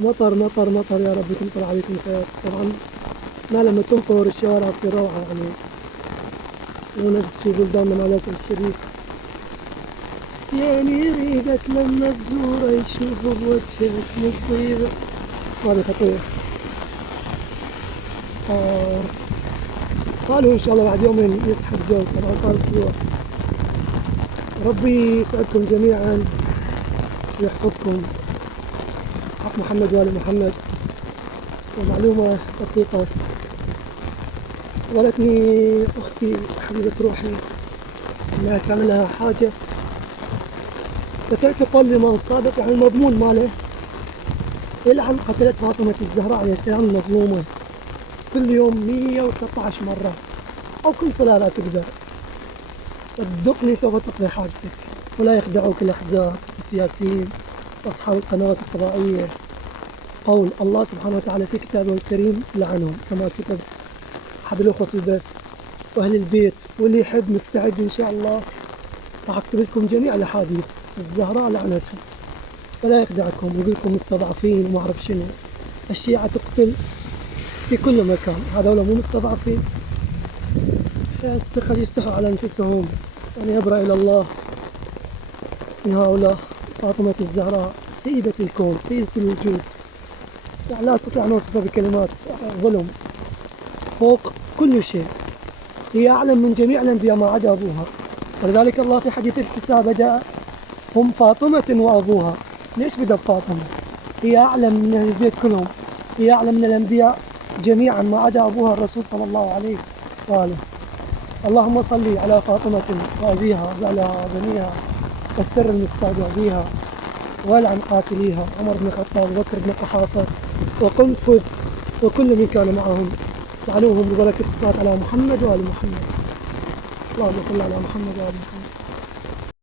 مطر مطر مطر، يا رب تمطر عليكم خير. طبعا ما لما تمطر الشوارع تصير روعة يعني، ونفس في بلداننا مع الأسف الشديد. بس يعني يريدك لما تزوره يشوف بوجهك مصيبة. هذا خطير. آه. قالوا إن شاء الله بعد يومين يسحب جو، طبعا صار أسبوع. ربي يسعدكم جميعا ويحفظكم حق محمد وآل محمد. ومعلومة بسيطة، ولدتني أختي حبيبة روحي إنها كان لها حاجة فتعتقل الإمام الصادق، يعني المضمون ماله يلعن قتلة فاطمة الزهراء عليه السلام المظلومة كل يوم 113 مرة، أو كل صلاة لا تقدر. صدقني سوف تقضي حاجتك، ولا يخدعوك الأحزاب والسياسيين وأصحاب القنوات الفضائية. قول الله سبحانه وتعالى في كتابه الكريم لعنهم، كما كتب أحد الأخوة في البيت وأهل البيت. واللي يحب مستعد إن شاء الله راح أكتب لكم جميع الأحاديث. الزهراء لعنتهم، ولا يخدعكم ويقول لكم مستضعفين وما أعرف شنو. الشيعة تقتل في كل مكان، هذول مو مستضعفين؟ يستحوا على أنفسهم أن يبرأ إلى الله من هؤلاء. فاطمة الزهراء سيدة الكون، سيدة الوجود، يعني لا أستطيع أن أوصفها بكلمات. ظلم فوق كل شيء. هي أعلم من جميع الأنبياء ما عدا أبوها، ولذلك الله في حديث الحساب بدأ هم فاطمة وأبوها. ليش بدأ بفاطمة؟ هي أعلم من البيت كلهم، هي أعلم من الأنبياء جميعا ما عدا أبوها الرسول صلى الله عليه وآله. اللهم صل على فاطمة وأبيها وعلى بنيها والسر المستودع بها، والعن قاتليها عمر بن الخطاب وبكر بن قحافة وقنفذ وكل من كان معهم، لعنوهم ببركة الصلاة على محمد وآل محمد. اللهم صل على محمد وآل محمد.